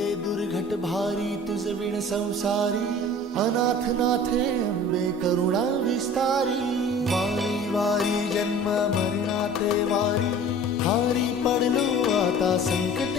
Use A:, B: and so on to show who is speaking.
A: लागे दुर्घट भारी, तुझ विण संसारी। अनाथ नाथे अम्बे करुणा विस्तारी। वारी वारी, जन्म मरणाते वारी। हारी पडलो आता संकट